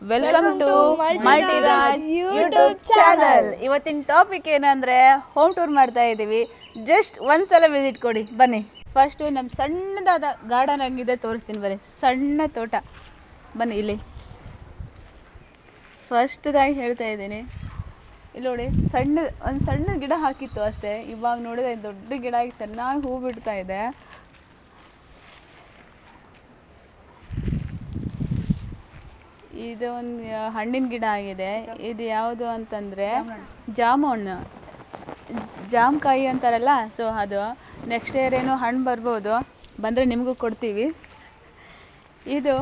Welcome to Multiraj YouTube channel. ಇವತ್ತಿನ topic ಏನಂದರೆ home tour ಮಾಡ್ತಾ ಇದ್ದೀವಿ. ಜಸ್ಟ್ ಒಂದ್ಸಲ ವಿಸಿಟ್ ಕೊಡಿ ಬನ್ನಿ. ಫಸ್ಟು ನಮ್ಮ ಸಣ್ಣದಾದ ಗಾರ್ಡನ್ ಹಂಗಿದೆ ತೋರಿಸ್ತೀನಿ ಬನ್ನಿ. ಸಣ್ಣ ತೋಟ ಬನ್ನಿ ಇಲ್ಲಿ. ಫಸ್ಟ್ದಾಗಿ ಹೇಳ್ತಾ ಇದ್ದೀನಿ, ಇಲ್ಲಿ ನೋಡಿ ಒಂದು ಸಣ್ಣ ಗಿಡ ಹಾಕಿತ್ತು ಅಷ್ಟೇ. ಇವಾಗ ನೋಡಿದ್ರೆ ದೊಡ್ಡ ಗಿಡ ಆಗಿ ಚೆನ್ನಾಗಿ ಹೂ ಬಿಡ್ತಾ ಇದೆ. ಇದು ಒಂದು ಹಣ್ಣಿನ ಗಿಡ ಆಗಿದೆ. ಇದು ಯಾವುದು ಅಂತಂದರೆ ಜಾಮಕಾಯಿ ಅಂತಾರಲ್ಲ, ಸೊ ಅದು ನೆಕ್ಸ್ಟ್ ಇಯರ್ ಏನೋ ಹಣ್ಣು ಬರ್ಬೋದು, ಬಂದರೆ ನಿಮಗೂ ಕೊಡ್ತೀವಿ. ಇದು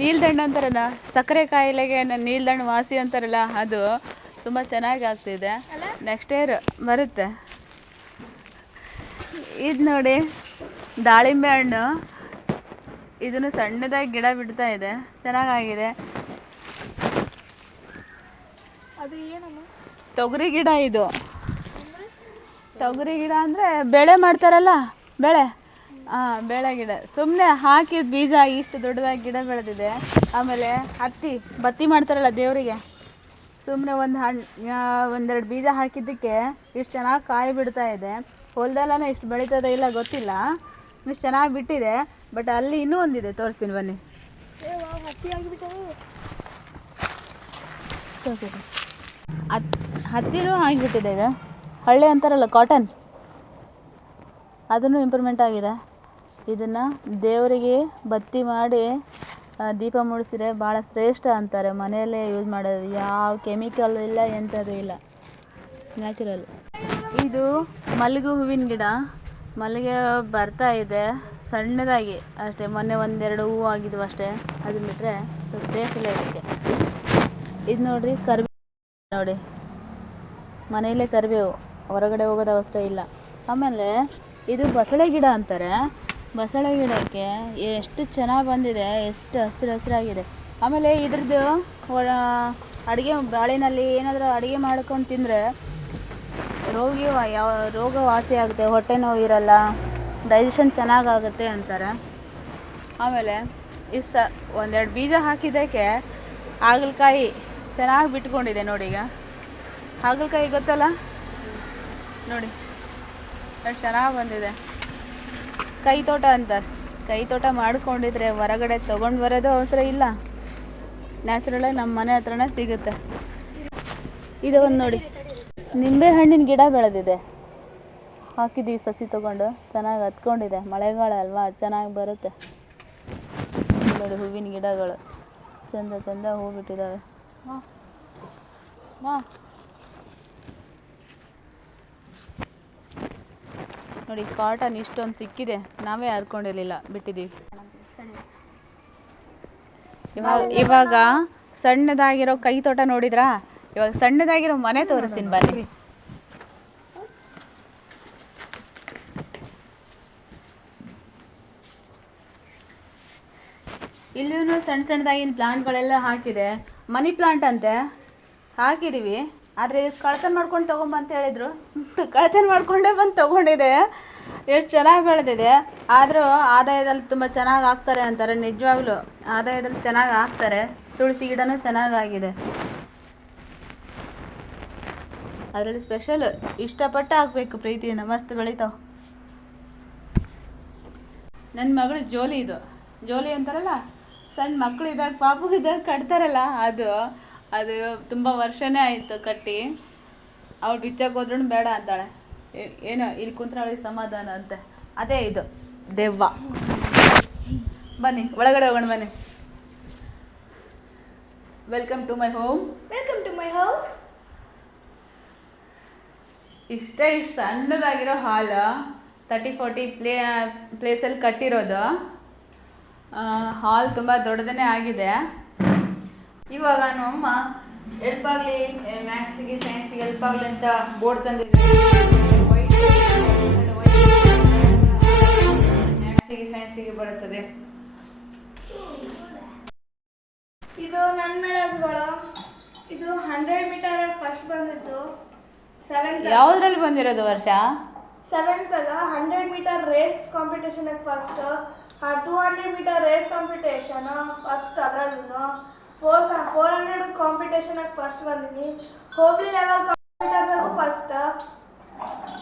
ನೀಲ್ದಣ್ಣು ಅಂತಾರಲ್ಲ, ಸಕ್ಕರೆ ಕಾಯಿಲೆಗೆ ನೀಲ್ದಣ್ಣು ವಾಸಿ ಅಂತಾರಲ್ಲ, ಅದು ತುಂಬ ಚೆನ್ನಾಗಿ ಆಗ್ತಿದೆ. ನೆಕ್ಸ್ಟ್ ಇಯರ್ ಬರುತ್ತೆ. ಇದು ನೋಡಿ ದಾಳಿಂಬೆ ಹಣ್ಣು, ಇದನ್ನು ಸಣ್ಣದಾಗಿ ಗಿಡ ಬಿಡ್ತಾ ಇದೆ, ಚೆನ್ನಾಗಿದೆ. ಅದು ಏನಮ್ಮ? ತೊಗರಿ ಗಿಡ. ಇದು ತೊಗರಿ ಗಿಡ ಅಂದರೆ ಬೆಳೆ ಮಾಡ್ತಾರಲ್ಲ, ಬೆಳೆ ಬೆಳೆ ಗಿಡ. ಸುಮ್ಮನೆ ಹಾಕಿದ ಬೀಜ ಇಷ್ಟು ದೊಡ್ಡದಾಗಿ ಗಿಡ ಬೆಳೆದಿದೆ. ಆಮೇಲೆ ಬತ್ತಿ ಮಾಡ್ತಾರಲ್ಲ ದೇವರಿಗೆ, ಸುಮ್ಮನೆ ಒಂದೆರಡು ಬೀಜ ಹಾಕಿದ್ದಕ್ಕೆ ಇಷ್ಟು ಚೆನ್ನಾಗಿ ಕಾಯಿ ಬಿಡ್ತಾ ಇದೆ. ಹೊಲದಲ್ಲೇ ಇಷ್ಟು ಬೆಳೀತದೆ ಇಲ್ಲ ಗೊತ್ತಿಲ್ಲ, ಇಷ್ಟು ಚೆನ್ನಾಗಿ ಬಿಟ್ಟಿದೆ. ಬಟ್ ಅಲ್ಲಿ ಇನ್ನೂ ಒಂದಿದೆ, ತೋರಿಸ್ತೀನಿ ಬನ್ನಿ. ಹತ್ತಿನೂ ಆಗಿಬಿಟ್ಟಿದೆ. ಇದು ಹಳ್ಳಿ ಅಂತಾರಲ್ಲ, ಕಾಟನ್, ಅದನ್ನು ಇಂಪ್ರೂವ್ಮೆಂಟ್ ಆಗಿದೆ. ಇದನ್ನು ದೇವರಿಗೆ ಬತ್ತಿ ಮಾಡಿ ದೀಪ ಮುಡಿಸಿದ್ರೆ ಭಾಳ ಶ್ರೇಷ್ಠ ಅಂತಾರೆ. ಮನೆಯಲ್ಲೇ ಯೂಸ್ ಮಾಡೋದು, ಯಾವ ಕೆಮಿಕಲ್ ಇಲ್ಲ, ಎಂಥದ್ದು ಇಲ್ಲ, ನ್ಯಾಚುರಲ್. ಇದು ಮಲ್ಲಿಗೆ ಹೂವಿನ ಗಿಡ. ಮಲ್ಲಿಗೆ ಬರ್ತಾ ಇದೆ ಸಣ್ಣದಾಗಿ ಅಷ್ಟೇ. ಮೊನ್ನೆ ಒಂದೆರಡು ಹೂವು ಆಗಿದ್ವು ಅಷ್ಟೇ, ಅದನ್ನ ಬಿಟ್ಟರೆ ಸ್ವಲ್ಪ ಸೇಫ್ ಇಲ್ಲ ಇದಕ್ಕೆ. ಇದು ನೋಡಿರಿ ಕರಿಬೇವು ನೋಡಿ, ಮನೆಯಲ್ಲೇ ಕರಿಬೇವು, ಹೊರಗಡೆ ಹೋಗೋದು ಅವಶ್ಯ ಇಲ್ಲ. ಆಮೇಲೆ ಇದು ಬಸಳೆ ಗಿಡ ಅಂತಾರೆ. ಬಸಳೆ ಗಿಡಕ್ಕೆ ಎಷ್ಟು ಚೆನ್ನಾಗಿ ಬಂದಿದೆ, ಎಷ್ಟು ಹಸಿರಾಗಿದೆ. ಆಮೇಲೆ ಇದ್ರದ್ದು ಅಡುಗೆ ಬಾಳೆನಲ್ಲಿ ಏನಾದರೂ ಅಡುಗೆ ಮಾಡ್ಕೊಂಡು ತಿಂದರೆ ರೋಗ ವಾಸಿ ಆಗುತ್ತೆ, ಹೊಟ್ಟೆ ನೋವು ಇರಲ್ಲ, ಡೈಜೆಷನ್ ಚೆನ್ನಾಗಾಗುತ್ತೆ ಅಂತಾರೆ. ಆಮೇಲೆ ಒಂದೆರಡು ಬೀಜ ಹಾಕಿದ್ದಕ್ಕೆ ಹಾಗಲಕಾಯಿ ಚೆನ್ನಾಗಿ ಬಿಟ್ಕೊಂಡಿದೆ ನೋಡಿ. ಈಗ ಹಾಗಲಕಾಯಿ ಗೊತ್ತಲ್ಲ ನೋಡಿ, ಎಷ್ಟು ಚೆನ್ನಾಗಿ ಬಂದಿದೆ. ಕೈ ತೋಟ ಅಂತಾರೆ. ಕೈ ತೋಟ ಮಾಡ್ಕೊಂಡಿದ್ರೆ ಹೊರಗಡೆ ತೊಗೊಂಡು ಬರೋದು ಅವಸರ ಇಲ್ಲ, ನ್ಯಾಚುರಲಾಗಿ ನಮ್ಮ ಮನೆ ಹತ್ರನೇ ಸಿಗುತ್ತೆ. ಇದು ಒಂದು ನೋಡಿ, ನಿಂಬೆ ಹಣ್ಣಿನ ಗಿಡ ಬೆಳೆದಿದೆ. ಹಾಕಿದ್ದೀವಿ ಸಸಿ ತೊಗೊಂಡು, ಚೆನ್ನಾಗಿ ಹತ್ಕೊಂಡಿದೆ. ಮಳೆಗಾಲ ಅಲ್ವಾ, ಚೆನ್ನಾಗಿ ಬರುತ್ತೆ ನೋಡಿ. ಹೂವಿನ ಗಿಡಗಳು ಚಂದ ಚಂದ ಹೂ ಬಿಟ್ಟಿದ್ದಾವೆ. ನೋಡಿ ಕಾಟನ್ ಇಷ್ಟೊಂದು ಸಿಕ್ಕಿದೆ, ನಾವೇ ಹರ್ಕೊಂಡಿರಲಿಲ್ಲ, ಬಿಟ್ಟಿದ್ದೀವಿ. ಇವಾಗ ಸಣ್ಣದಾಗಿರೋ ಕೈ ತೋಟ ನೋಡಿದ್ರಾ? ಇವಾಗ ಸಣ್ಣದಾಗಿರೋ ಮನೆ ತೋರಿಸ್ತೀನಿ ಬನ್ನಿ. ಇಲ್ಲೂ ಸಣ್ಣದಾಗಿನ ಪ್ಲಾಂಟ್ಗಳೆಲ್ಲ ಹಾಕಿದೆ. ಮನಿ ಪ್ಲಾಂಟ್ ಅಂತೆ ಹಾಕಿದ್ದೀವಿ, ಆದರೆ ಕಳ್ತನ ಮಾಡ್ಕೊಂಡು ತೊಗೊಂಬಂತ ಹೇಳಿದ್ರು. ಕಳ್ತನ ಮಾಡ್ಕೊಂಡೇ ಬಂದು ತೊಗೊಂಡಿದೆ. ಎಷ್ಟು ಚೆನ್ನಾಗಿ ಬೆಳೆದಿದೆ. ಆದರೂ ಆದಾಯದಲ್ಲಿ ತುಂಬ ಚೆನ್ನಾಗಿ ಹಾಕ್ತಾರೆ ಅಂತಾರೆ. ನಿಜವಾಗ್ಲೂ ಆದಾಯದಲ್ಲಿ ಚೆನ್ನಾಗಿ ಹಾಕ್ತಾರೆ. ತುಳಸಿ ಗಿಡನೂ ಚೆನ್ನಾಗಾಗಿದೆ. ಅದರಲ್ಲಿ ಸ್ಪೆಷಲ್ ಇಷ್ಟಪಟ್ಟು ಹಾಕಬೇಕು, ಪ್ರೀತಿಯಿಂದ ಮಸ್ತ್ ಬೆಳಿತಾವೆ. ನನ್ನ ಮಗಳು ಜೋಲಿ. ಇದು ಜೋಲಿ ಅಂತಾರಲ್ಲ, ಸಣ್ಣ ಮಕ್ಕಳು ಇದ್ದಾಗ ಪಾಪು ಇದ್ದಾಗ ಕಟ್ತಾರಲ್ಲ, ಅದು ತುಂಬ ವರ್ಷನೇ ಆಯಿತು ಕಟ್ಟಿ. ಅವಳು ಬಿಚ್ಚಕ್ಕೆ ಹೋದ್ರೂ ಬೇಡ ಅಂತಾಳೆ. ಏನೋ ಇಲ್ಲಿ ಕುಂತ್ರೆ ಅವಳಿಗೆ ಸಮಾಧಾನ ಅಂತೆ. ಅದೇ ಇದು ದೆವ್ವ. ಬನ್ನಿ ಒಳಗಡೆ ಹೋಗೋಣ ಬನ್ನಿ. Welcome to my home. Welcome to my house. ಇಷ್ಟು ಸಣ್ಣದಾಗಿರೋ ಹಾಲ್ 30-40 ಪ್ಲೇಸಲ್ಲಿ ಕಟ್ಟಿರೋದು. ಹಾಲ್ ತುಂಬ ದೊಡ್ಡದೇ ಆಗಿದೆ. ಇವಾಗ ನಮ್ಮಮ್ಮ ಹೆಲ್ಪ್ ಆಗಲಿ, ಮ್ಯಾಥ್ಸಿಗೆ ಸೈನ್ಸಿಗೆ ಹೆಲ್ಪ್ ಆಗಲಿ ಅಂತ ಬೋರ್ಡ್ ತಂದಿದ್ದೀವಿ. ಮ್ಯಾಥ್ಸಿಗೆ ಸೈನ್ಸಿಗೆ ಬರುತ್ತದೆ. ಇದು ನನ್ನ ಮೆಡಲ್ಸ್ಗಳು. ಇದು 100 ಮೀಟರ್ ಫಸ್ಟ್ ಬಂದಿತ್ತು. 7th ಯಾವುದ್ರಲ್ಲಿ ಬಂದಿರೋದು ವರ್ಷ? 7th 100 meter race competition first, 200 meter race competition first ಅದರಲ್ಲೂ, 400 ಕಾಂಪಿಟೇಷನಾಗ ಫಸ್ಟ್ ಬಂದೀನಿ. ಹೋಬಳಿ ಲೆವೆಲ್ ಕಾಂಪಿಟೇಟರ್ನಾಗೂ ಫಸ್ಟ್.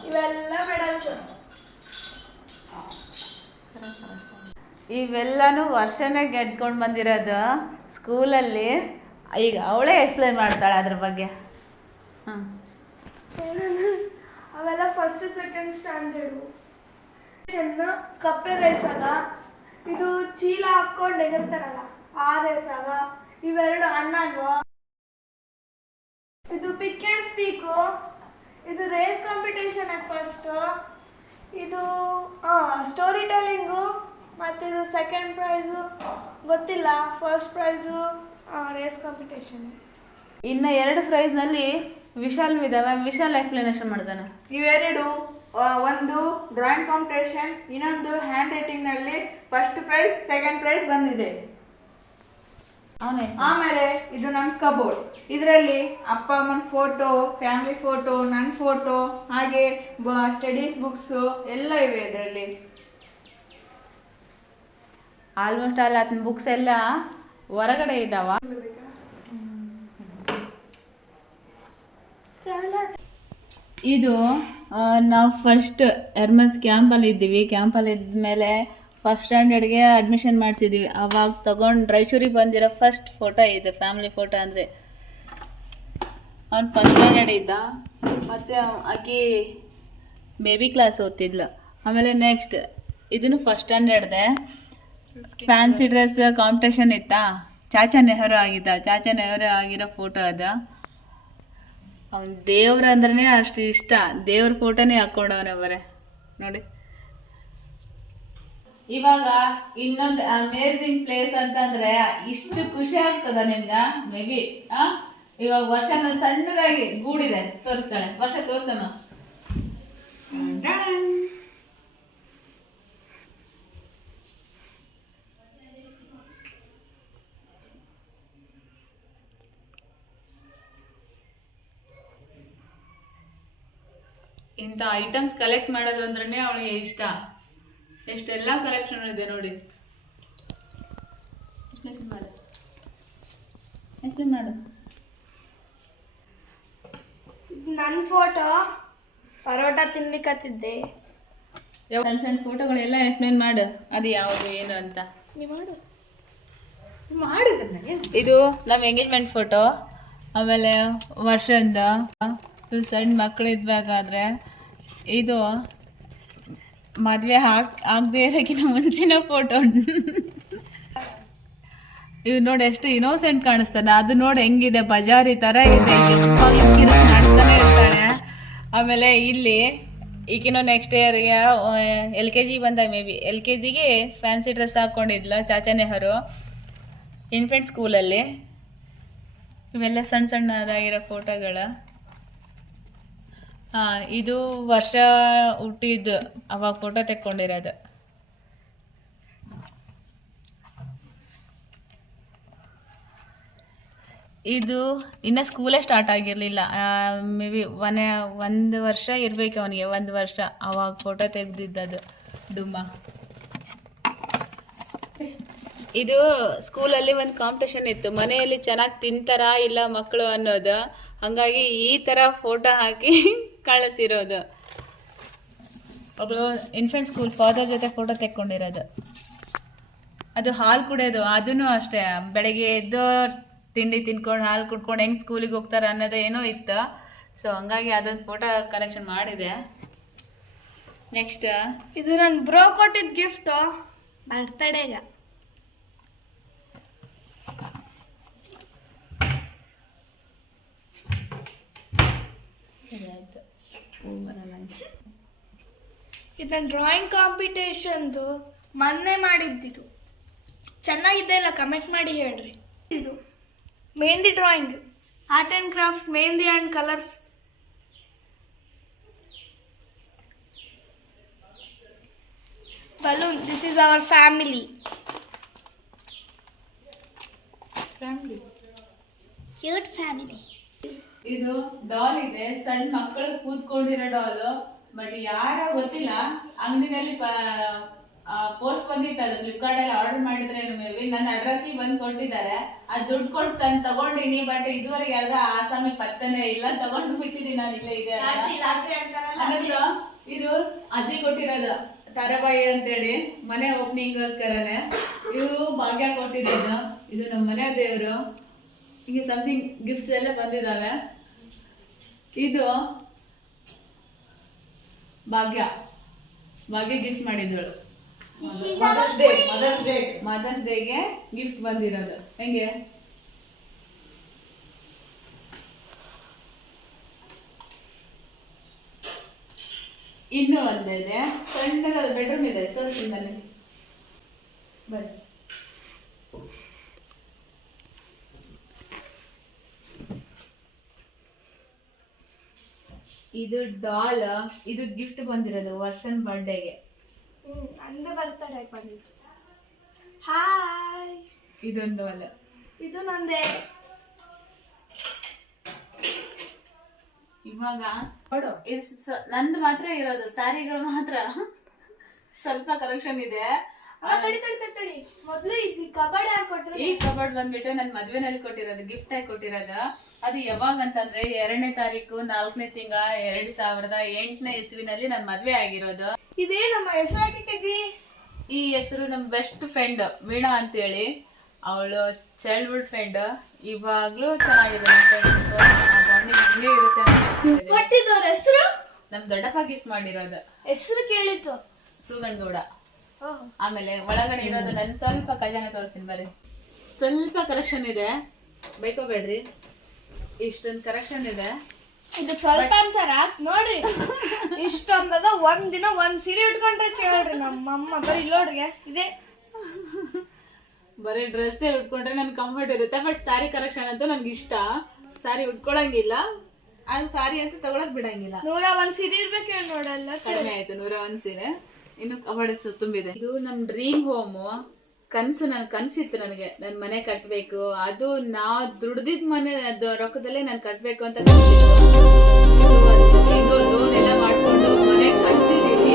ಇವೆಲ್ಲ ಮೆಡಲ್ಸ್. ಇವೆಲ್ಲನೂ ವರ್ಷನೇ ಗೆದ್ಕೊಂಡು ಬಂದಿರೋದು ಸ್ಕೂಲಲ್ಲಿ. ಈಗ ಅವಳೇ ಎಕ್ಸ್ಪ್ಲೈನ್ ಮಾಡ್ತಾಳೆ ಅದ್ರ ಬಗ್ಗೆ. ಹಾಂ, ಅವೆಲ್ಲ ಫಸ್ಟ್ ಸೆಕೆಂಡ್ ಸ್ಟ್ಯಾಂಡರ್ಡು. ಕಪ್ಪೆ ರೇಸಾಗ ಇದು ಚೀಲ ಹಾಕ್ಕೊಂಡು ಎಗರ್ತಾರಲ್ಲ ಆ ರೇಸಾಗ ಇವೆರಡು ಅಣ್ಣನ್ವ. ಇದು ಪಿಕ್ ಆ್ಯಂಡ್ ಸ್ಪೀಕು. ಇದು ರೇಸ್ ಕಾಂಪಿಟೇಷನ್ ಫಸ್ಟು. ಇದು ಸ್ಟೋರಿ ಟೆಲ್ಲಿಂಗು. ಮತ್ತು ಇದು ಸೆಕೆಂಡ್ ಪ್ರೈಸು ಗೊತ್ತಿಲ್ಲ. First prize race competition. ಇನ್ನು 2 ಪ್ರೈಸ್ನಲ್ಲಿ ವಿಶಾಲ್ ಇದಾವೆ. ವಿಶಾಲ್ ಎಕ್ಸ್ಪ್ಲನೇಷನ್ ಮಾಡ್ತಾನೆ. ಇವೆರಡು, ಒಂದು ಡ್ರಾಯಿಂಗ್ ಕಾಂಪಿಟೇಷನ್, ಇನ್ನೊಂದು ಹ್ಯಾಂಡ್ ರೈಟಿಂಗ್ನಲ್ಲಿ ಫಸ್ಟ್ ಪ್ರೈಸ್ ಸೆಕೆಂಡ್ ಪ್ರೈಸ್ ಬಂದಿದೆ. ಅವನೇ ಆಮೇಲೆ ಇದು ನನ್ನ ಕಬೋರ್ಡ್. ಇದರಲ್ಲಿ ಅಪ್ಪ ಅಮ್ಮನ ಫೋಟೋ, ಫ್ಯಾಮಿಲಿ ಫೋಟೋ, ನನ್ನ ಫೋಟೋ, ಹಾಗೆ ಸ್ಟಡೀಸ್ ಬುಕ್ಸು ಎಲ್ಲ ಇವೆ ಇದರಲ್ಲಿ. ಆಲ್ಮೋಸ್ಟ್ ಆಲ್ ಅದನ್ನ ಬುಕ್ಸ್ ಎಲ್ಲ ಹೊರಗಡೆ ಇದ್ದಾವ. ಇದು ನಾವು ಫಸ್ಟ್ ಎರ್ಮಸ್ ಕ್ಯಾಂಪಲ್ಲಿ ಇದ್ದೀವಿ. ಕ್ಯಾಂಪಲ್ಲಿ ಇದ್ಮೇಲೆ ಫಸ್ಟ್ ಸ್ಟ್ಯಾಂಡರ್ಡ್ಗೆ ಅಡ್ಮಿಷನ್ ಮಾಡಿಸಿದ್ದೀವಿ. ಅವಾಗ ತಗೊಂಡು ರಾಯಚೂರಿಗೆ ಬಂದಿರೋ ಫಸ್ಟ್ ಫೋಟೋ ಇದು, ಫ್ಯಾಮಿಲಿ ಫೋಟೋ ಅಂದರೆ. ಅವ್ನು ಫಸ್ಟ್ ಸ್ಟ್ಯಾಂಡರ್ಡ್ ಇದ್ದ, ಮತ್ತು ಆಕಿ ಬೇಬಿ ಕ್ಲಾಸ್ ಓದ್ತಿದ್ಲು. ಆಮೇಲೆ ನೆಕ್ಸ್ಟ್ ಇದನ್ನು ಫಸ್ಟ್ ಸ್ಟ್ಯಾಂಡರ್ಡ್ದೆ. ಫ್ಯಾನ್ಸಿ ಡ್ರೆಸ್ ಕಾಂಪಿಟೇಷನ್ ಇತ್ತಾ, ಚಾಚಾ ನೆಹರು ಆಗಿದ್ದ. ಚಾಚಾ ನೆಹರು ಆಗಿರೋ ಫೋಟೋ ಅದು. ಅವ್ನು ದೇವ್ರ ಅಂದ್ರೆ ಅಷ್ಟು ಇಷ್ಟ, ದೇವ್ರ ಫೋಟೋನೇ ಹಾಕ್ಕೊಂಡವನೇ ಬರೇ ನೋಡಿ. ಇವಾಗ ಇನ್ನೊಂದು ಅಮೇಝಿಂಗ್ ಪ್ಲೇಸ್ ಅಂತಂದ್ರೆ ಇಷ್ಟು ಖುಷಿ ಆಗ್ತದ ನಿಮ್ಗೆ ಮೇ ಬಿ. ಇವಾಗ ವರ್ಷನ ಸಣ್ಣದಾಗಿ ಗೂಡಿದೆ, ತೋರಿಸ್ತಾಳೆ. ವರ್ಷ ತೋರ್ಸೋಣ. ಇಂಥ ಐಟಮ್ಸ್ ಕಲೆಕ್ಟ್ ಮಾಡೋದು ಅಂದ್ರೆ ಅವಳಿಗೆ ಇಷ್ಟ. ಎಷ್ಟೆಲ್ಲ ಕಲೆಕ್ಷನ್ ಇದೆ ನೋಡಿ. ಎಕ್ಸ್ಪ್ಲೇನ್ ಮಾಡು. ನನ್ನ ಫೋಟೋ ಪರೋಟ ತಿನ್ಲಿಕ್ಕತ್ತಿದ್ದೆ. ಸಣ್ಣ ಸಣ್ಣ ಫೋಟೋಗಳೆಲ್ಲ ಎಕ್ಸ್ಪ್ಲೇನ್ ಮಾಡು, ಅದು ಯಾವುದು ಏನು ಅಂತ. ನೀವು ಮಾಡು. ಮಾಡಿದ್ರೆ ಇದು ನಮ್ಮ ಎಂಗೇಜ್ಮೆಂಟ್ ಫೋಟೋ. ಆಮೇಲೆ ವರ್ಷದಿಂದ ಇವು ಸಣ್ಣ ಮಕ್ಕಳು ಇದ್ಬೇಕಾದ್ರೆ. ಇದು ಮದುವೆ ಆಗದೆ ಇರೋಕ್ಕಿಂತ ಮುಂಚಿನ ಫೋಟೋ. ಇವು ನೋಡಿ ಎಷ್ಟು ಇನೋಸೆಂಟ್ ಕಾಣಿಸ್ತಾನೆ. ಅದು ನೋಡಿ ಹೆಂಗಿದೆ, ಬಜಾರಿ ಥರ ಇದೆ. ನಡ್ತಾನೆ ಇರ್ತಾಳೆ. ಆಮೇಲೆ ಇಲ್ಲಿ ಈಗಿನೋ ನೆಕ್ಸ್ಟ್ ಇಯರ್ಗೆ LKG ಬಂದ, ಮೇ ಬಿ LKGಗೆ ಫ್ಯಾನ್ಸಿ ಡ್ರೆಸ್ ಹಾಕ್ಕೊಂಡಿದ್ಲು ಚಾಚಾ ನೆಹರು ಇನ್ಫೆಂಟ್ ಸ್ಕೂಲಲ್ಲಿ. ಇವೆಲ್ಲ ಸಣ್ಣ ಸಣ್ಣದಾಗಿರೋ ಫೋಟೋಗಳು. ಇದು ವರ್ಷ ಹುಟ್ಟಿದ್ದು ಅವಾಗ ಫೋಟೋ ತೆಕ್ಕೊಂಡಿರೋದು. ಇದು ಇನ್ನು ಸ್ಕೂಲೇ ಸ್ಟಾರ್ಟ್ ಆಗಿರಲಿಲ್ಲ. ಮೇ ಬಿ ಒಂದು ವರ್ಷ ಇರಬೇಕು ಅವನಿಗೆ, 1 ವರ್ಷ. ಅವಾಗ ಫೋಟೋ ತೆಗೆದಿದ್ದದು ಡುಮ್ಮ. ಇದು ಸ್ಕೂಲಲ್ಲಿ ಒಂದು ಕಾಂಪಿಟೇಷನ್ ಇತ್ತು, ಮನೆಯಲ್ಲಿ ಚೆನ್ನಾಗಿ ತಿಂತಾರಾ ಇಲ್ಲ ಮಕ್ಕಳು ಅನ್ನೋದು. ಹಾಗಾಗಿ ಈ ಥರ ಫೋಟೋ ಹಾಕಿ ಕಳಿಸಿರೋದು. ಅವಳು ಇನ್ಫೆಂಟ್ ಸ್ಕೂಲ್ ಫಾದರ್ ಜೊತೆ ಫೋಟೋ ತೆಕ್ಕೊಂಡಿರೋದು. ಅದು ಹಾಲು ಕುಡಿಯೋದು, ಅದೂ ಅಷ್ಟೇ. ಬೆಳಗ್ಗೆ ಎದ್ದು ತಿಂಡಿ ತಿನ್ಕೊಂಡು ಹಾಲು ಕುಡ್ಕೊಂಡು ಹೆಂಗೆ ಸ್ಕೂಲಿಗೆ ಹೋಗ್ತಾರೆ ಅನ್ನೋದು ಏನೋ ಇತ್ತು. ಸೊ ಹಂಗಾಗಿ ಅದೊಂದು ಫೋಟೋ ಕಲೆಕ್ಷನ್ ಮಾಡಿದೆ. ನೆಕ್ಸ್ಟ್ ಇದು ನನ್ನ ಬ್ರೋ ಕೊಟ್ಟಿದ್ದ ಗಿಫ್ಟು ಬರ್ತಡೇಗ. ಇದು ನನ್ನ ಡ್ರಾಯಿಂಗ್ ಕಾಂಪಿಟೇಷನ್ದು ಮೊನ್ನೆ ಮಾಡಿದ್ದಿದು. ಚೆನ್ನಾಗಿದೆ ಇಲ್ಲ ಕಮೆಂಟ್ ಮಾಡಿ ಹೇಳ್ರಿ. ಇದು mehndi drawing, art and craft, mehndi and colours. Balloon, this is our family. Cute family. ಇದು ಡಾಲ್ ಇದೆ, ಸಣ್ಣ ಮಕ್ಕಳು ಕೂತ್ಕೊಂಡಿರೋ ಡಾಲು. ಬಟ್ ಯಾರೋ ಗೊತ್ತಿಲ್ಲ ಅಂಗಡಿನಲ್ಲಿ ಪೋಸ್ಟ್ ಬಂದಿತ್ತು, ಅದು ಫ್ಲಿಪ್ಕಾರ್ಟ್ ಅಲ್ಲಿ ಆರ್ಡರ್ ಮಾಡಿದ್ರೆ ಮೇ ಬಿ ನನ್ನ ಅಡ್ರೆಸ್ಗೆ ಬಂದು ಕೊಟ್ಟಿದ್ದಾರೆ. ಅದು ದುಡ್ಡು ಕೊಟ್ಟು ತಂದು ತಗೊಂಡಿನಿ, ಬಟ್ ಇದುವರೆಗೆ ಆದ್ರೆ ಆಸಾಮಿ ಪತ್ತನೇ ಇಲ್ಲ. ತಗೊಂಡು ಬಿಟ್ಟಿದ್ದೀನಿ ನಾನು, ಇಲ್ಲೇ ಇದೆ ಅನಂತರ ಇದು ಅಜ್ಜಿ ಕೊಟ್ಟಿರೋದು ತಾರಾಬಾಯಿ ಅಂತೇಳಿ ಮನೆ ಓಪನಿಂಗ್ಗೋಸ್ಕರನೇ. ಇವು ಭಾಗ್ಯ ಕೊಟ್ಟಿರೋದು, ಇದು ನಮ್ಮ ಮನೆ ದೇವರು. ಹೀಗೆ ಸಮಥಿಂಗ್ ಗಿಫ್ಟ್ಸ್ ಎಲ್ಲ ಬಂದಿದ್ದಾವೆ. ಇದು ಭಾಗ್ಯ ಗಿಫ್ಟ್ ಮಾಡಿದ್ದಳು ಮದರ್ಸ್ ಡೇಗೆ ಗಿಫ್ಟ್ ಬಂದಿರೋದು. ಹೆಂಗೆ ಇನ್ನೂ ಒಂದಿದೆ, ಸಣ್ಣದ ಬೆಡ್ರೂಮ್ ಇದೆ, ತೋರಿಸ್ತೀನಿ ಬನ್ನಿ. ಬರ್ರಿ. ಇದು ಡಾಲ್, ಇದು ಗಿಫ್ಟ್ ಬಂದಿರೋದು ವರ್ಷನ್ ಬರ್ಡೇಗೆ. ಅಂದು ಬರ್ತಡೇ ಬಂದಿತ್ತು. ಹಾಯ್, ಇದೊಂದು ಅಲ್ಲ, ಇದು ನಂದೇ. ಇವಾಗ ನೋಡು, ಇದು ನಂದು ಮಾತ್ರ ಇರೋದು. ಸ್ಯಾರಿಗಳು ಮಾತ್ರ ಸ್ವಲ್ಪ ಕಲೆಕ್ಷನ್ ಇದೆ. ತಡಿ ಮೊದ್ಲು ಇದು ಕಬಾರ್ಡ್ ಯಾರು ಕೊಟ್ರು? ಈ ಕಬಾರ್ಡ್ ಬಂದ್ಬಿಟ್ಟು ನನ್ ಮದ್ವೆನಲ್ಲಿ ಕೊಟ್ಟಿರೋದು, ಗಿಫ್ಟ್ ಆಗಿ ಕೊಟ್ಟಿರೋದು. ಅದು ಯಾವಾಗ ಅಂತಂದ್ರೆ 2ನೇ ತಾರೀಕು 4ನೇ ತಿಂಗಳ 2008ನೇ ಇಸ್ವಿನಲ್ಲಿ ನನ್ ಮದ್ವೆ ಆಗಿರೋದು. ಇದೇ ನಮ್ಮ ಹೆಸರು ಹಾಕಿಟ್ಟಿದ್ದಿ. ಈ ಹೆಸರು ನಮ್ ಬೆಸ್ಟ್ ಫ್ರೆಂಡ್ ವೀಣಾ ಅಂತೇಳಿ, ಅವಳು ಚೈಲ್ಡ್ಹುಡ್ ಫ್ರೆಂಡ್. ಇವಾಗ್ಲೂ ಚೆನ್ನಾಗಿದೆ ಕೊಟ್ಟಿದ್ದವ್ರ ಹೆಸರು ನಮ್ ದೊಡ್ಡಪ್ಪ ಗಿಫ್ಟ್ ಮಾಡಿರೋದು. ಹೆಸರು ಕೇಳಿತ್ತು, ಸುಗಂಧಗೌಡ. ಆಮೇಲೆ ಒಳಗಡೆ ಇರೋದು ನನ್ ಸ್ವಲ್ಪ ಖಜಾನೆ ತೋರಿಸ್ತೀನಿ ಬರ್ರಿ. ಸ್ವಲ್ಪ ಕಲೆಕ್ಷನ್ ಇದೆ, ಬೈಕೋಬೇಡ್ರಿ, ಇಷ್ಟೊಂದು ಕಲೆಕ್ಷನ್ ಇದೆ. ಇದು ಸ್ವಲ್ಪ ಅಂತಾರ ನೋಡ್ರಿ, ಇಷ್ಟೊಂದದ. ಒಂದ್ ದಿನ ಒಂದ್ ಸೀರೆ ಉಟ್ಕೊಂಡ್ರೆ ಕೇಳ್ರಿ ನಮ್ಮಮ್ಮ. ಬರೀ ಇಲ್ಲೋಡ್ರಿಗೆ ಇದೆ, ಬರೀ ಡ್ರೆಸ್ಸೇ ಉಟ್ಕೊಂಡ್ರೆ ನನ್ ಕಂಫರ್ಟ್ ಇರುತ್ತೆ. ಬಟ್ ಸ್ಯಾರಿ ಕಲೆಕ್ಷನ್ ಅಂತೂ ನನ್ಗೆ ಇಷ್ಟ. ಸ್ಯಾರಿ ಉಟ್ಕೊಳಂಗಿಲ್ಲ, ಹಂಗ ಸ್ಯಾರಿ ಅಂತ ತಗೊಳಕ್ ಬಿಡಂಗಿಲ್ಲ. 101 ಸೀರೆ ಇರ್ಬೇಕು ನೋಡಲ್ಲ. ಕಡಿಮೆ ಆಯ್ತು 101 ಸೀರೆ, ಇನ್ನು ಕಬಾರ್ಡ್ ತುಂಬಿದೆ. ಇದು ನಮ್ ಡ್ರೀಮ್ ಹೋಮ್ ಕನ್ಸು. ನನ್ ಕನ್ಸಿತ್ತು ನನಗೆ, ನನ್ ಮನೆ ಕಟ್ಬೇಕು. ಅದು ನಾವ್ ದುಡ್ದಿದ್ ಮನೆ ರೊಕ್ಕದಲ್ಲೇ ನಾನು ಕಟ್ಬೇಕು ಅಂತ ಲೋನ್ ಎಲ್ಲ ಮಾಡ್ಕೊಂಡು ಮನೆ ಕಟ್ಸಿದೀವಿ.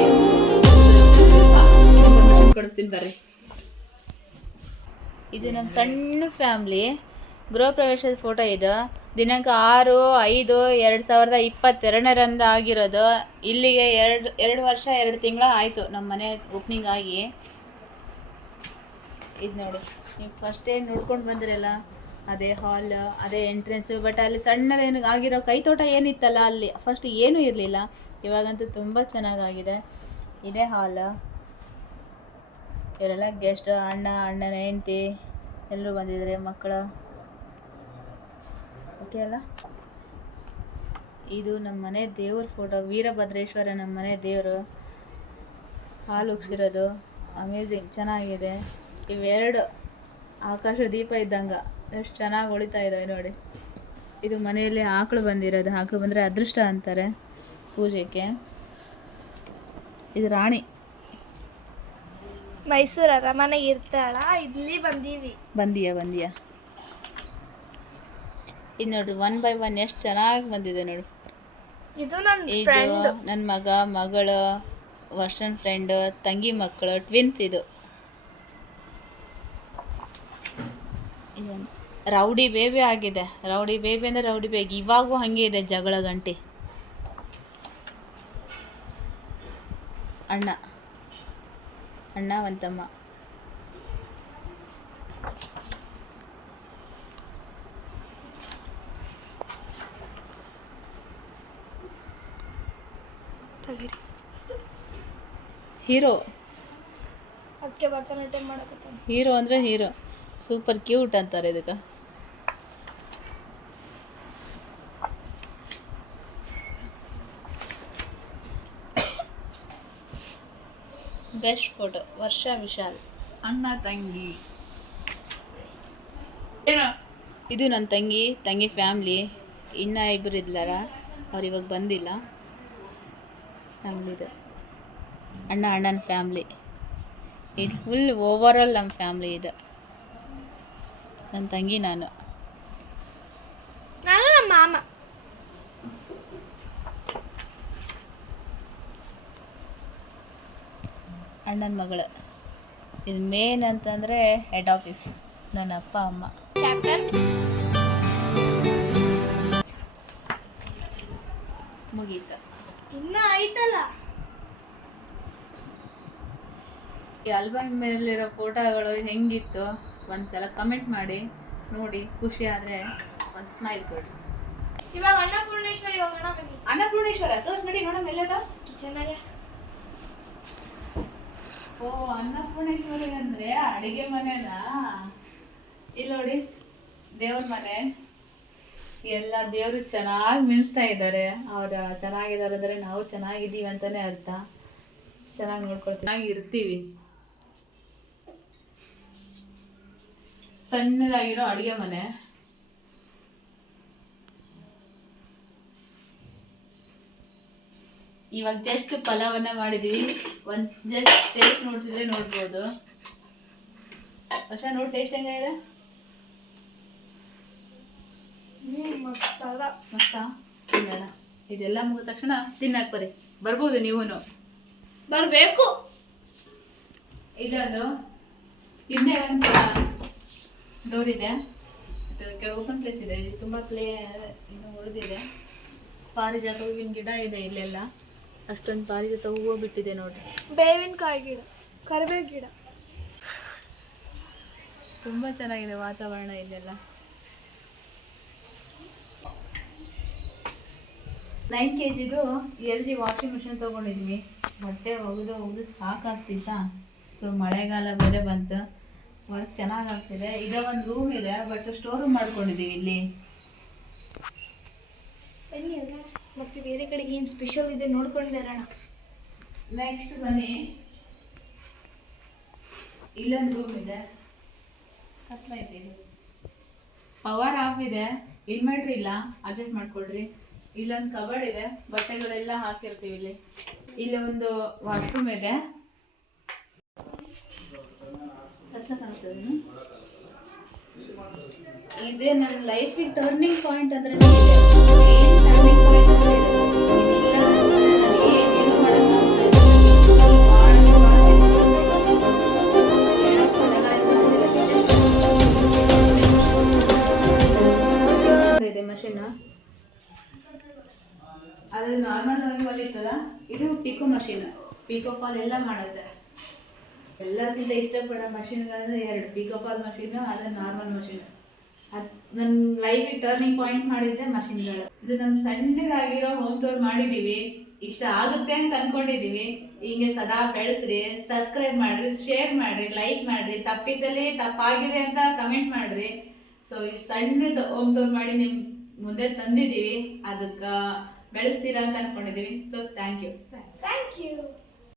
ಕೊಡಿಸ್ತೀನಿ ಬರ್ರಿ. ಇದು ನಮ್ಮ ಸಣ್ಣ ಫ್ಯಾಮ್ಲಿ ಗೃಹ ಪ್ರವೇಶದ ಫೋಟೋ. ಇದು ದಿನಾಂಕ 6/5/2022 ಆಗಿರೋದು. ಇಲ್ಲಿಗೆ 2 ವರ್ಷ 2 ತಿಂಗಳ ಆಯಿತು ನಮ್ಮ ಮನೆ ಓಪನಿಂಗ್ ಆಗಿ. ಇದು ನೋಡಿ, ನೀವು ಫಸ್ಟ್ ಏನು ನೋಡ್ಕೊಂಡು ಬಂದಿರಲ್ಲ, ಅದೇ ಹಾಲ್, ಅದೇ ಎಂಟ್ರೆನ್ಸು. ಬಟ್ ಅಲ್ಲಿ ಸಣ್ಣದೇನು ಆಗಿರೋ ಕೈತೋಟ ಏನಿತ್ತಲ್ಲ, ಅಲ್ಲಿ ಫಸ್ಟ್ ಏನೂ ಇರಲಿಲ್ಲ. ಇವಾಗಂತೂ ತುಂಬ ಚೆನ್ನಾಗಾಗಿದೆ. ಇದೇ ಹಾಲ್. ಇವರೆಲ್ಲ ಗೆಸ್ಟ್, ಅಣ್ಣನ ಹೆಂಡತಿ ಎಲ್ಲರೂ ಬಂದಿದ್ದಾರೆ, ಮಕ್ಕಳು. ಓಕೆ ಅಲ್ಲ. ಇದು ನಮ್ಮ ಮನೆ ದೇವ್ರ ಫೋಟೋ, ವೀರಭದ್ರೇಶ್ವರ ನಮ್ಮ ಮನೆ ದೇವರು. ಹಾಲು ಉಗ್ಸಿರೋದು ಅಮೇಝಿಂಗ್ ಚೆನ್ನಾಗಿದೆ. ಇವೆರಡು ಆಕಾಶ ದೀಪ ಇದ್ದಂಗೆ ಎಷ್ಟು ಚೆನ್ನಾಗಿ ಹೊಳಿತಾ ಇದ್ದಾವೆ ನೋಡಿ. ಇದು ಮನೆಯಲ್ಲಿ ಆಕಳು ಬಂದಿರೋದು. ಆಕಳು ಬಂದರೆ ಅದೃಷ್ಟ ಅಂತಾರೆ ಪೂಜೆಗೆ. ಇದು ರಾಣಿ ಮೈಸೂರು ಅರಮನೆಗೆ ಇರ್ತಾಳ, ಇಲ್ಲಿ ಬಂದಿಯಾ. ಇದು ನೋಡ್ರಿ 1 by 1 ಎಷ್ಟು ಚೆನ್ನಾಗಿ ಬಂದಿದೆ ನೋಡಿ. ಇದು ನನ್ನ ಮಗ, ಮಗಳು, ವರ್ಷನ್ ಫ್ರೆಂಡ್, ತಂಗಿ ಮಕ್ಕಳು, ಟ್ವಿನ್ಸ್. ಇದು ರೌಡಿ ಬೇಬಿ ಆಗಿದೆ. ರೌಡಿ ಬೇಬಿ ಅಂದರೆ ರೌಡಿ ಬೇಬಿ ಇವಾಗೂ ಹಾಗೆ ಇದೆ, ಜಗಳ ಗಂಟೆ. ಅಣ್ಣ ಒಂದು ತಮ್ಮ. ಹೀರೋ, ಅದಕ್ಕೆ ಭರತನಾಟ್ಯ ಮಾಡಕತ್ತಾನ. ಹೀರೋ ಅಂದರೆ ಹೀರೋ, ಸೂಪರ್ ಕ್ಯೂಟ್ ಅಂತಾರೆ ಇದಕ್ಕೆ. ಬೆಸ್ಟ್ ಫೋಟೋ ವರ್ಷ ವಿಶಾಲ್, ಅಣ್ಣ ತಂಗಿ. ಇದು ನನ್ನ ತಂಗಿ ಫ್ಯಾಮ್ಲಿ. ಇನ್ನೂ 2 ಇದ್ದಾರ, ಅವ್ರು ಇವಾಗ ಬಂದಿಲ್ಲ. ಫ್ಯಾಮ್ಲಿದು ಅಣ್ಣನ ಫ್ಯಾಮ್ಲಿ. ಇದು ಫುಲ್ ಓವರಾಲ್ ನಮ್ಮ ಫ್ಯಾಮ್ಲಿ. ಇದು ನನ್ನ ತಂಗಿ, ನಾನು ನಮ್ಮ ಮಾಮ. ಅಣ್ಣನ ಮಗಳು. ಇದು ಮೇನ್ ಅಂತಂದರೆ ಹೆಡ್ ಆಫೀಸ್, ನನ್ನ ಅಪ್ಪ ಅಮ್ಮ. ಕ್ಯಾಪ್ಟನ್ ಮುಗೀತು. ಇನ್ನ ಆಯ್ತಲ್ಲ. ಈ ಆಲ್ಬಮ್ ಮೇಲಿರೋ ಫೋಟೋಗಳು ಹೆಂಗಿತ್ತು ಒಂದ್ಸಲ ಕಮೆಂಟ್ ಮಾಡಿ ನೋಡಿ. ಖುಷಿ ಆದರೆ ಒಂದು ಸ್ಮೈಲ್ ಕೊಡಿ. ಇವಾಗ ಅನ್ನಪೂರ್ಣೇಶ್ವರಿ ಹೋಗೋಣ ಬನ್ನಿ. ಅನ್ನಪೂರ್ಣೇಶ್ವರ ತೋರ್ಸ್ ನಡಿ ಮೇಡಮ್ ಎಲ್ಲದ ಕಿಚನಾಗೆ. ಓ, ಅನ್ನಪೂರ್ಣೇಶ್ವರಿ ಅಂದರೆ ಅಡಿಗೆ ಮನೆನಾ? ಇಲ್ಲಿ ನೋಡಿ, ದೇವ್ರ ಮನೆ. ಎಲ್ಲ ದೇವರು ಚೆನ್ನಾಗಿ ಮಿನ್ಸ್ತಾ ಇದ್ದಾರೆ. ಅವ್ರು ಚೆನ್ನಾಗಿದ್ದಾರೆ ಅಂದರೆ ನಾವು ಚೆನ್ನಾಗಿದ್ದೀವಿ ಅಂತಲೇ ಅರ್ಥ. ಚೆನ್ನಾಗಿ ನೋಡ್ಕೊಳ್ತೀವಿ, ಚೆನ್ನಾಗಿ ಇರ್ತೀವಿ. ಸಣ್ಣದಾಗಿರೋ ಅಡುಗೆ ಮನೆ. ಇವಾಗ ಜಸ್ಟ್ ಪಲಾವನ್ನ ಮಾಡಿದೀವಿ. ಒಂದು ಜಸ್ಟ್ ಟೇಸ್ಟ್ ನೋಡ್ತಿದ್ರೆ ನೋಡ್ಬೋದು. ನೋಡಿ ಟೇಸ್ಟ್ ಹೆಂಗಿದೆ? ಮಸ್ತಾ? ತಿನ್ನೋಣ. ಇದೆಲ್ಲ ಮುಗಿದ ತಕ್ಷಣ ತಿನ್ನಕ್ಕೆ ಬರ್ಬೋದು ನೀವು. ಬರಬೇಕು. ಇಲ್ಲೊಂದು ಹಿಂದೆ ಒಂದು ಡೋರ್ ಇದೆ, ಓಪನ್ ಪ್ಲೇಸ್ ಇದೆ. ಇಲ್ಲಿ ತುಂಬ ಇನ್ನು ಉಳಿದಿದೆ. ಪಾರಿಜಾತ ಹೂವಿನ ಗಿಡ ಇದೆ ಇಲ್ಲೆಲ್ಲ. ಅಷ್ಟೊಂದು ಪಾರಿಜಾತ ಹೂವು ಬಿಟ್ಟಿದೆ ನೋಡಿ. ಬೇವಿನಕಾಯಿ ಗಿಡ, ಕರಿಬೇವು ಗಿಡ. ತುಂಬ ಚೆನ್ನಾಗಿದೆ ವಾತಾವರಣ ಇಲ್ಲೆಲ್ಲ. 9 kgದು LG ವಾಷಿಂಗ್ ಮಿಷಿನ್ ತೊಗೊಂಡಿದ್ವಿ. ಬಟ್ಟೆ ಒಗೆದು ಸಾಕಾಗ್ತಿತ್ತಾ. ಸೊ ಮಳೆಗಾಲ ಬೇರೆ ಬಂತು, ವರ್ಕ್ ಚೆನ್ನಾಗಾಗ್ತಿದೆ. ಇದೇ ಒಂದು ರೂಮ್ ಇದೆ, ಬಟ್ ಸ್ಟೋರ್ ರೂಮ್ ಮಾಡ್ಕೊಂಡಿದ್ದೀವಿ ಇಲ್ಲಿ. ಬನ್ನಿ ಅಲ್ಲ, ಮತ್ತೆ ಬೇರೆ ಕಡೆಗೆ ಏನು ಸ್ಪೆಷಲ್ ಇದೆ ನೋಡ್ಕೊಂಡು ಬರೋಣ. ನೆಕ್ಸ್ಟ್ ಬನ್ನಿ, ಇಲ್ಲೊಂದು ರೂಮ್ ಇದೆ. ಕತ್ಲೈತೆ ಇದು. ಪವರ್ ಆಫ್ ಇದೆ, ಇನ್ವರ್ಟರ್ ಇಲ್ಲ, ಅಡ್ಜಸ್ಟ್ ಮಾಡ್ಕೊಳ್ರಿ. ಇಲ್ಲೊಂದು ಕಬರ್ಡ್ ಇದೆ, ಬಟ್ಟೆಗಳೆಲ್ಲ ಹಾಕಿರ್ತೀವಿ ಇಲ್ಲಿ. ಇಲ್ಲಿ ಒಂದು ವಾಶ್ರೂಮ್ ಇದೆ. ಇದೇ ನನ್ನ ಲೈಫಿಗೆ ಟರ್ನಿಂಗ್ ಪಾಯಿಂಟ್ ಅಂದ್ರೆ ಇದೆ ಮಷೀನ್. ಅದು ನಾರ್ಮಲ್ ಆಗಿ ಹೊಲಿತದ. ಇದು ಪಿಕೋ ಮಷೀನ್, ಪಿಕೋ ಫಾಲ್ ಎಲ್ಲ ಮಾಡುತ್ತೆ. ಎಲ್ಲರಿಗಿಂತ ಇಷ್ಟಪಡೋ ಮಷೀನ್ಗಳಂದ್ರೆ 2, ಪಿಕೋ ಫಾಲ್ ಮಷೀನು, ಅದು ನಾರ್ಮಲ್ ಮಷೀನ್. ಅದು ನನ್ನ ಲೈಫಿಗೆ ಟರ್ನಿಂಗ್ ಪಾಯಿಂಟ್ ಮಾಡಿದ್ದೆ ಮಷೀನ್ಗಳು. ಇದು ನಮ್ಮ ಸಣ್ಣದಾಗಿರೋ ಹೋಮ್ ಟೂರ್ ಮಾಡಿದ್ದೀವಿ. ಇಷ್ಟ ಆಗುತ್ತೆ ಅಂತ ಅಂದ್ಕೊಂಡಿದ್ದೀವಿ. ಹಿಂಗೆ ಸದಾ ಬೆಳೆಸ್ರಿ, ಸಬ್ಸ್ಕ್ರೈಬ್ ಮಾಡಿರಿ, ಶೇರ್ ಮಾಡಿರಿ, ಲೈಕ್ ಮಾಡಿರಿ. ತಪ್ಪಿದ್ದಲ್ಲಿ ತಪ್ಪಾಗಿದೆ ಅಂತ ಕಮೆಂಟ್ ಮಾಡಿರಿ. ಸೊ ಇಷ್ಟು ಸಣ್ಣದು ಹೋಮ್ ಟೂರ್ ಮಾಡಿ ನಿಮ್ಮ ಮುಂದೆ ತಂದಿದ್ದೀವಿ. ಅದಕ್ಕೆ ಬೆಳೆಸ್ತೀರಾ ಅಂತ ಅಂದ್ಕೊಂಡಿದ್ದೀವಿ. So thank you.